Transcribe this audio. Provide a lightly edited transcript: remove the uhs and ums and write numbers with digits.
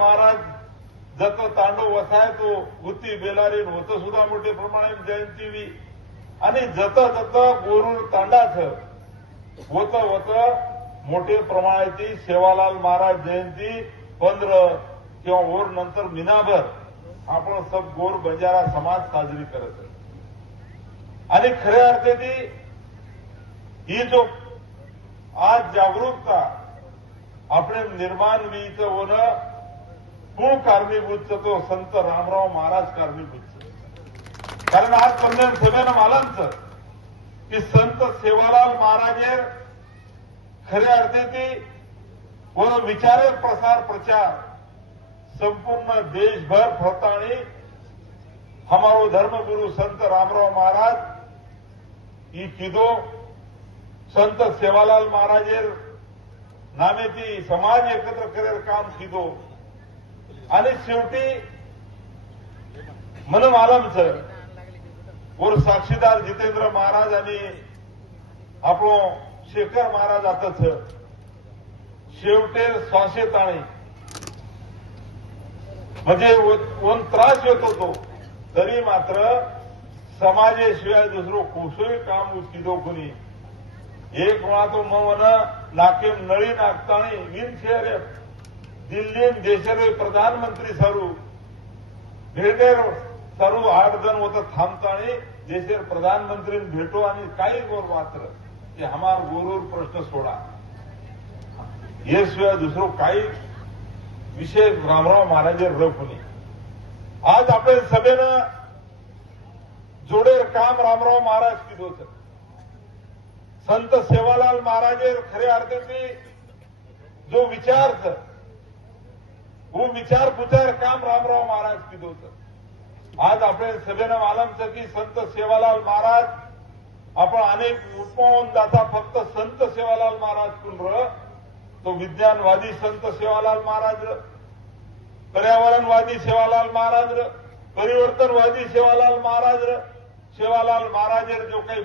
महाराज जत तांडव वसाय तो गुत्ती बेलारीन होतं सुद्धा मोठे प्रमाणे जयंती वी आणि जत गोरूर तांडाच होत मोठे प्रमाणाची सेवालाल महाराज जयंती 15 किंवा ओर नंतर महिनाभर आपण सब गोर बंजारा समाज साजरी करत आहे आणि खऱ्या अर्थाने ही जो आज जागरूकता आपण निर्माण वीचं होणं कोण कारणीभूत तो संत रामराव महाराज कारणीभूत कारण आज कल्याण सगळ्यांना मालांचं की संत सेवालाल महाराजेर खऱ्या अर्थाने व विचारे प्रसार प्रचार संपूर्ण देशभर फरताणी हमारो धर्मगुरु संत रामराव महाराज ही किदो संत सेवालाल महाराजेर नामेची समाज एकत्र करेल काम किदो आणि शेवटी मन मालमचं वर साक्षीदार जितेंद्र महाराज आणि आपलो शेखर महाराज आताच शेवटे श्वासे ताणे म्हणजे वन त्रास येत होतो तरी मात्र समाजाशिवाय दुसरं कोसोही काम उचकिदो कोणी एक वेळा तो मन नाके नळी नागताणी विन शहर दिल्लीन देशाचे प्रधानमंत्री सरू भेटेर सर्व 8 जण होतं थांबताणी देशेर प्रधानमंत्री भेटो आणि काही गोर मात्र की हमार गोरूर प्रश्न सोडा हे शिवाय दुसरं काही विषय रामराव महाराजेर रखुनी आज आपण सभेनं जोडेर काम रामराव महाराज किदो होतं संत सेवालाल महाराजेर खऱ्या अर्थाने जो विचार वो विचार पुचार काम रामराव महाराज किदो होतं आज आपण सभेनं मालमचं की संत सेवालाल महाराज आपण अनेक उपमावून जाता फक्त संत सेवालाल महाराज कुंड्र तो विज्ञानवादी संत सेवालाल महाराज पर्यावरणवादी सेवालाल महाराज परिवर्तनवादी सेवालाल महाराज जो काही